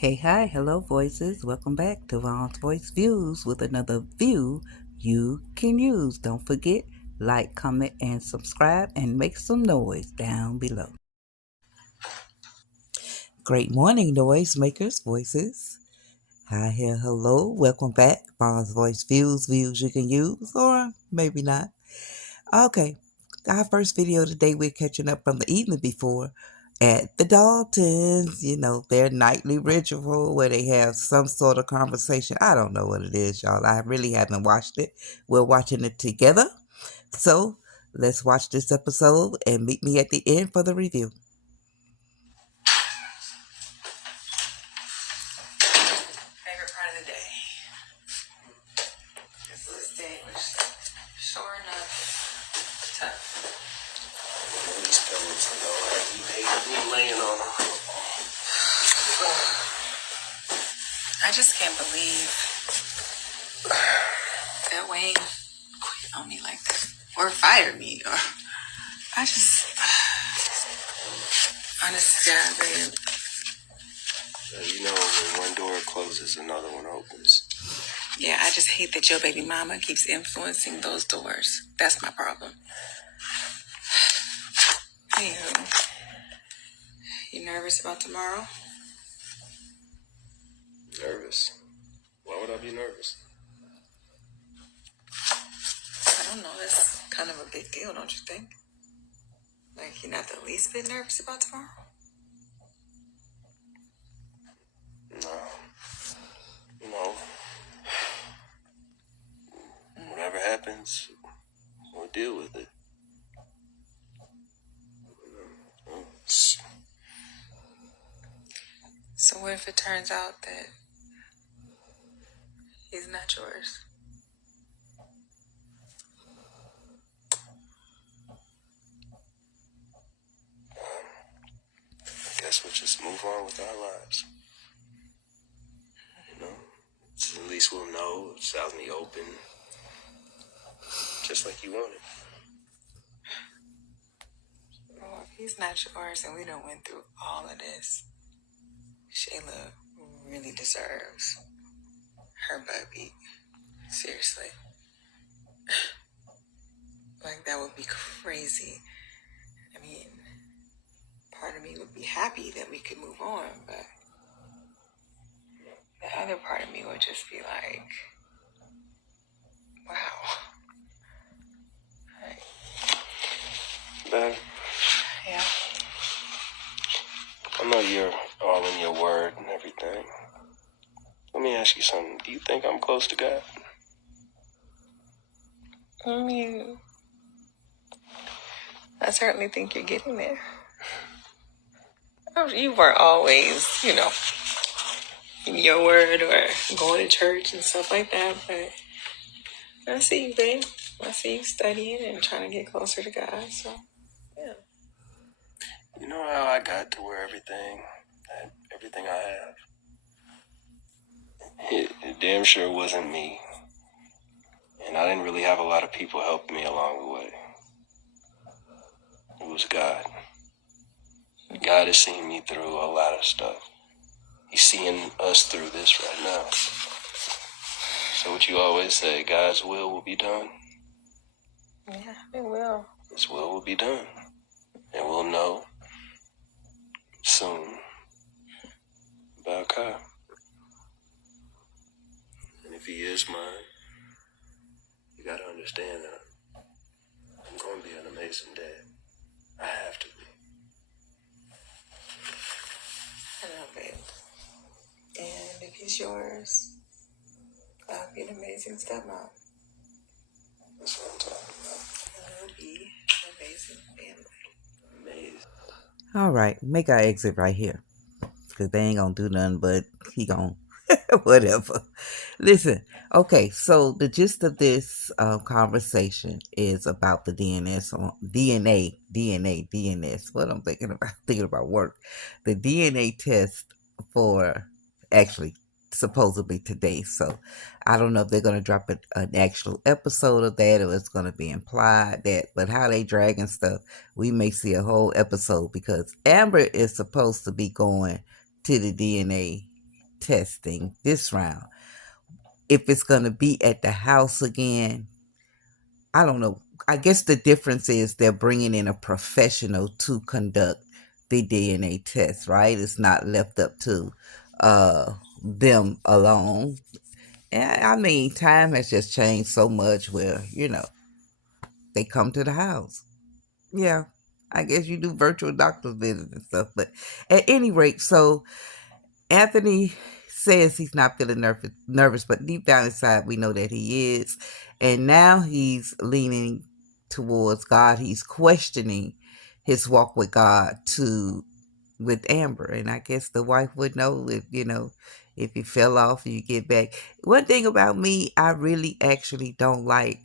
Hey, hi, hello, voices. Welcome back to Vaughn's Voice Views with another view you can use. Don't forget, like, comment, and subscribe, and make some noise down below. Great morning, noise makers, voices. Hi, here, hello. Welcome back. Vaughn's Voice views you can use, or maybe not. Okay, our first video today, we're catching up from the evening before at the Daltons, their nightly ritual where they have some sort of conversation. I don't know what it is, y'all. I really haven't watched it. We're watching it together. So let's watch this episode and meet me at the end for the review. Favorite part of the day. This day was sure enough tough. These fellas know how he made me laying on them. I just can't believe that Wayne quit on me like that. Or fired me. Or I just honest to God, babe. You know, when one door closes, another one opens. Yeah, I just hate that your baby mama keeps influencing those doors. That's my problem. Anywho, you nervous about tomorrow? Nervous? Why would I be nervous? I don't know. That's kind of a big deal, don't you think? Like, you're not the least bit nervous about tomorrow? No. Whatever happens, we'll deal with it. So what if it turns out that he's not yours? I guess we'll just move on with our lives. So at least we'll know it's out in the open, just like you wanted. Well, if he's not yours and we done went through all of this, Shayla really deserves her butt beat. Seriously. Like, that would be crazy. I mean, part of me would be happy that we could move on, but the other part of me would just be like, wow. Like, Babe, yeah. I know you're all in your word and everything. Let me ask you something. Do you think I'm close to God? I mean, I certainly think you're getting there. You weren't always, in your word or going to church and stuff like that, but I see you, babe. I see you studying and trying to get closer to God, so, yeah. You know how I got to where everything I have? It damn sure wasn't me. And I didn't really have a lot of people helping me along the way. It was God. God is seeing me through a lot of stuff. He's seeing us through this right now. So what you always say, God's will be done. Yeah, it will. His will be done. And we'll know soon about Kai. And if he is mine, you gotta understand that I'm gonna be an amazing dad. I have to be. I know, babe. And if he's yours, I'll be an amazing stepmom. That's what I'm talking about. And we'll be an amazing family. Amazing. All right, make our exit right here because they ain't gonna do nothing but he gonna whatever. Listen, okay, so the gist of this conversation is about the DNS on DNS. What I'm thinking about work. The DNA test for actually supposedly today. So I don't know if they're gonna drop an actual episode of that or it's gonna be implied that. But how they dragging stuff, we may see a whole episode because Amber is supposed to be going to the DNA testing this round. If it's going to be at the house again, I don't know. I guess the difference is they're bringing in a professional to conduct the DNA test, right? It's not left up to them alone. And I mean, time has just changed so much where, they come to the house. Yeah, I guess you do virtual doctor's visits and stuff. But at any rate, so Anthony says he's not feeling nervous, but deep down inside, we know that he is. And now he's leaning towards God. He's questioning his walk with God with Amber. And I guess the wife would know if you fell off, you get back. One thing about me, I really actually don't like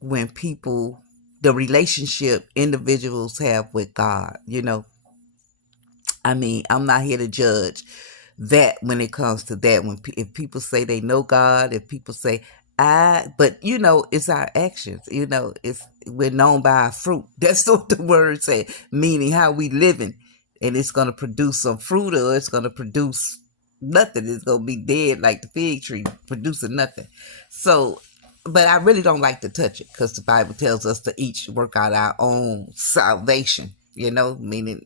when the relationship individuals have with God. I mean, I'm not here to judge that when it comes to that. If people say they know God, if people say but it's our actions. We're known by our fruit. That's what the word say, meaning how we living, and it's gonna produce some fruit, or it's gonna produce nothing. It's gonna be dead like the fig tree, producing nothing. So, but I really don't like to touch it because the Bible tells us to each work out our own salvation. Meaning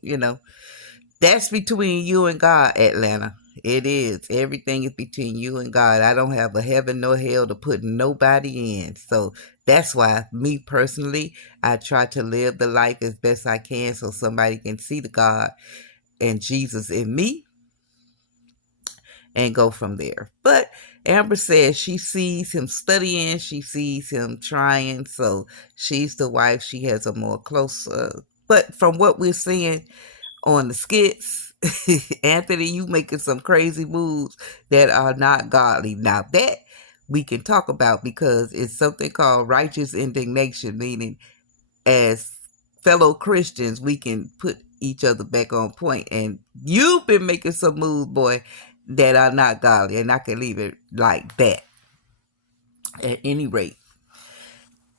that's between you and God, Atlanta. It is. Everything is between you and God. I don't have a heaven nor hell to put nobody in. So that's why, me personally, I try to live the life as best I can so somebody can see the God and Jesus in me and go from there. But Amber says she sees him studying. She sees him trying. So she's the wife. She has a more close... but from what we're seeing on the skits, Anthony, you making some crazy moves that are not godly. Now that we can talk about, because it's something called righteous indignation, meaning as fellow Christians, we can put each other back on point. And you've been making some moves, boy, that are not godly, and I can leave it like that. At any rate,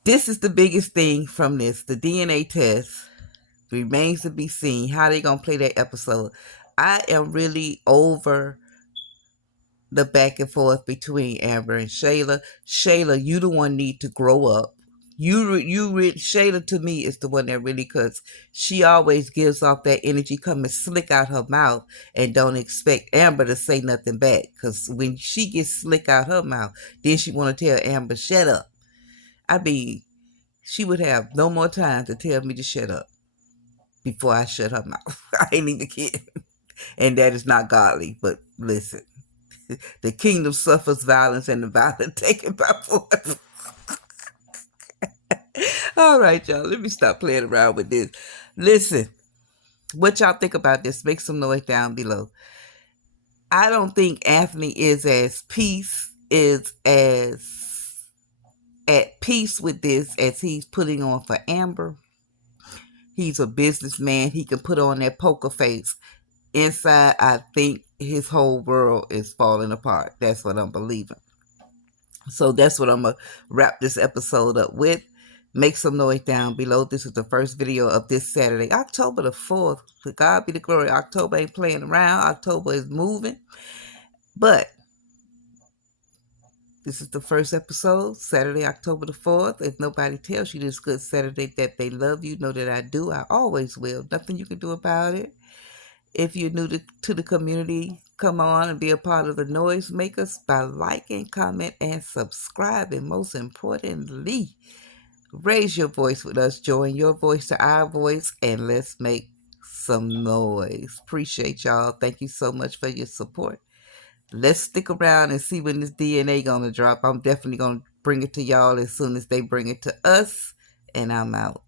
this is the biggest thing from this. The DNA test remains to be seen how they gonna play that episode. I am really over the back and forth between Amber and Shayla. Shayla, you the one need to grow up. Shayla to me is the one that really, cause she always gives off that energy coming slick out her mouth and don't expect Amber to say nothing back. Cause when she gets slick out her mouth, then she want to tell Amber, shut up. I mean, she would have no more time to tell me to shut up before I shut her mouth. I ain't even kidding. And that is not godly. But listen, the kingdom suffers violence and the violent take it by force. All right, y'all. Let me stop playing around with this. Listen, what y'all think about this? Make some noise down below. I don't think Anthony is as at peace with this as he's putting on for Amber. He's a businessman. He can put on that poker face. Inside, I think his whole world is falling apart. That's what I'm believing. So that's what I'm going to wrap this episode up with. Make some noise down below. This is the first video of this Saturday, October the 4th. To God be the glory. October ain't playing around. October is moving. But this is the first episode, Saturday, October the 4th. If nobody tells you this good Saturday that they love you, know that I do. I always will. Nothing you can do about it. If you're new to the community, come on and be a part of the Noisemakers by liking, comment, and subscribing. Most importantly, raise your voice with us. Join your voice to our voice, and let's make some noise. Appreciate y'all. Thank you so much for your support. Let's stick around and see when this DNA gonna drop. I'm definitely gonna bring it to y'all as soon as they bring it to us, and I'm out.